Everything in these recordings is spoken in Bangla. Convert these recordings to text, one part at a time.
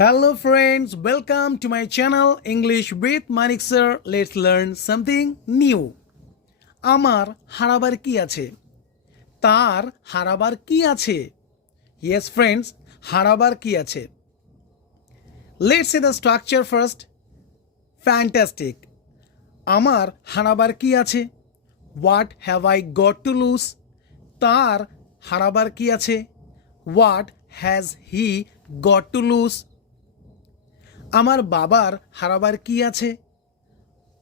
Hello friends, welcome to my channel English with Manik sir. Let's learn something new. আমার হারাবার কি আছে? তার হারাবার কি আছে? Yes friends, হারাবার কি আছে? Let's see the structure first. Fantastic. আমার হারাবার কি আছে? What have I got to lose? তার হারাবার কি আছে? What has he got to lose? আমার বাবার হারাবার কি আছে?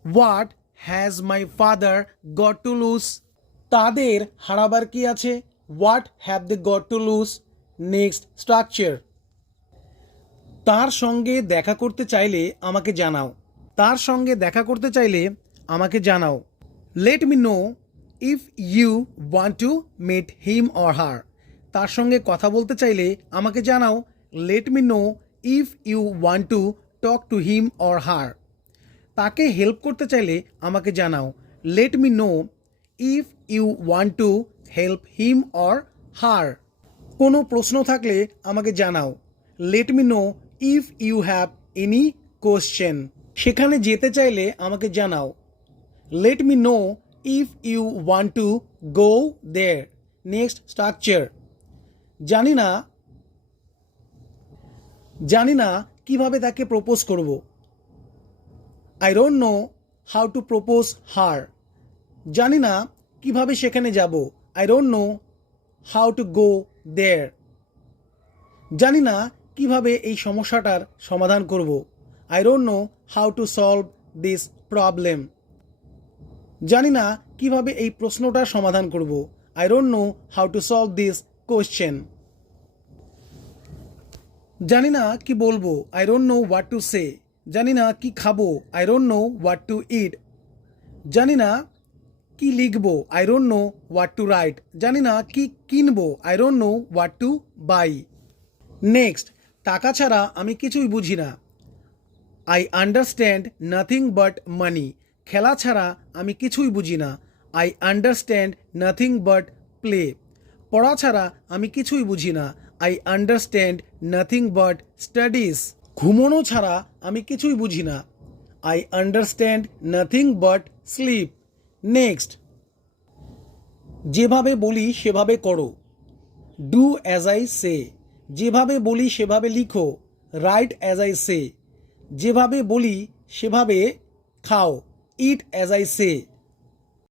What has my father got to lose? তাদের হারাবার কি আছে? What have they got to lose? Next structure. তার সঙ্গে দেখা করতে চাইলে আমাকে জানাও। তার সঙ্গে দেখা করতে চাইলে আমাকে জানাও। Let me know if you want to meet him or her. তার সঙ্গে কথা বলতে চাইলে আমাকে জানাও। Let me know if you want to talk to him or her. তাকে হেল্প করতে চাইলে আমাকে জানাও। Let me know if you want to help him or her. কোনো প্রশ্ন থাকলে আমাকে জানাও। Let me know if you have any question. সেখানে যেতে চাইলে আমাকে জানাও। Let me know if you want to go there. Next structure. জানি না কিভাবে তাকে প্রপোজ করব। I don't know how to propose her. জানি না কিভাবে সেখানে যাব। I don't know how to go there. জানি না কিভাবে এই সমস্যাটার সমাধান করব। I don't know how to solve this problem. জানি না কিভাবে এই প্রশ্নটার সমাধান করব। I don't know how to solve this question. জানি না কি বলবো। I don't know what to say. জানি না কি খাবো। I don't know what to eat. জানি না কি লিখবো। I don't know what to write. জানি না কি কিনবো। I don't know what to buy. Next, টাকা ছাড়া আমি কিছুই বুঝি না। I understand nothing but money. খেলা ছাড়া আমি কিছুই বুঝি না। I understand nothing but play. পড়া ছাড়া আমি কিছুই বুঝি না। I understand nothing but studies. ঘুমোনো ছাড়া আমি কিছুই বুঝি না। I understand nothing but slip. Next, যেভাবে বলি সেভাবে করো। Do as I say. যেভাবে বলি সেভাবে লিখো। Right as I say. যেভাবে বলি সেভাবে খাও। It as I say.